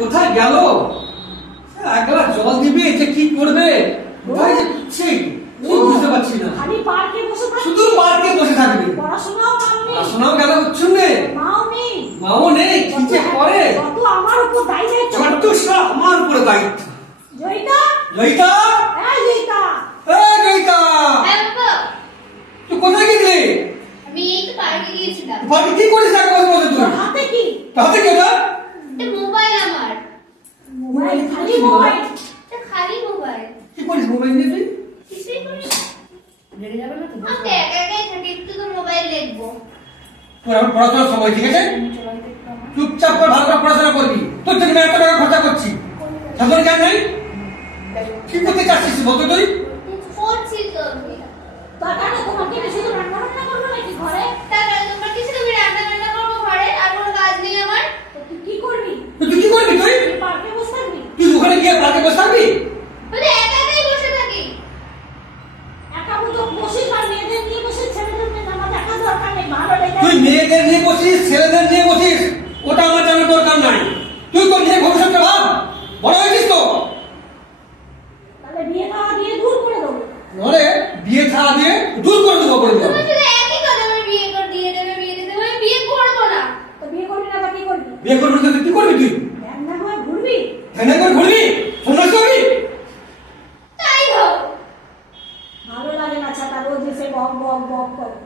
কোথায় গেল? এক গ্লাস জল দিবে, যে কি করবে, কোথায় যাচ্ছে বুঝতে পারছি না। খালি পার্কে বসে থাকবে, শুধু পার্কে বসে থাকবে, পড়াশোনাও নেই, পড়াশোনাও গেল উচ্ছু নেই, মাও নেই, কি যে করে। যত আমার উপর দায়িত্ব, যত সব আমার উপরে দায়িত্ব। জয়িতা, জয়িতা, এই জয়িতা, এই জয়িতা, হ্যাঁ বাবা, তুই কোথায় গেলি? আমি এই তো পার্কে গিয়েছিলাম। পার্কে কি করিস আগে বল বল তুই? হাতে কি? হাতে কি না? এটা মোবাইল আমার। মোবাইল? খালি মোবাইল? এটা খালি মোবাইল। কি করিস মোবাইল নিয়ে তুই? কিছুই করি না। লেগে যাবে না তো? আমি একা একাই থাকি, একটু তো মোবাইল দেখবো। তোর এখন পড়াশোনার সময়, ঠিক আছে? চুপচাপ করে ভালো করে পড়াশোনা করবি। তোর জন্য এত টাকা খরচা করছি, সাধারণ জ্ঞান নাই। কি করতে চাচ্ছিস বলতো তুই? করছি তো আমি। তাহলে তোমাকে বেশি তো রান্না বান্না করবে নাকি ঘরে? তাহলে তোমরা কিছু তুমি রান্না বান্না করবো ঘরে, আর কোনো কাজ নেই আমার। তুই কি করবি? তুই কি করবি তুই? তুই পার্কে বসে থাকবি? তুই ওখানে গিয়ে পার্কে বসে থাকবি? বলে একা একাই বসে থাকি। একা তো বসিস, আর মেয়েদের নিয়ে বসিস, ছেলেদের নিয়ে আমার দেখা দরকার নেই। ভালো লেগে তুই মেয়েদের নিয়ে বসিস, ছেলেদের নিয়ে বসিস, ওটা আমার জানার দরকার নাই। তুই তোর নিজের ভবিষ্যৎটা ভাব, বড় হয়েছিস তো। তাহলে বিয়ে খাওয়া দিয়ে দূর করে দেবো। নরে বিয়ে ছাড়া দিয়ে দূর করে দেবো করে দেবো। তুমি শুধু একই কথা, আমার বিয়ে করে দিয়ে দেবে, বিয়ে দিয়ে দেবে। আমি বিয়ে করবো না। তো বিয়ে করবি না, তা কি করবি? বিয়ে করবি না তো কি করবি তুই? রান্না করে ঘুরবি? ধ্যান করে ঘুরবি, সন্ন্যাসী হবি? তাই হোক। ভালো লাগে না ছাতা, রোজ এসে বক বক বক করে।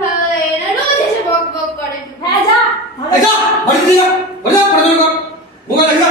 ভালো লাগে না, রোজ এসে বক বক করে। হ্যাঁ যা, এই যা, বাড়িতে যা, বাড়ি যা, পড়াশোনা কর, মোবাইল রাখি যা।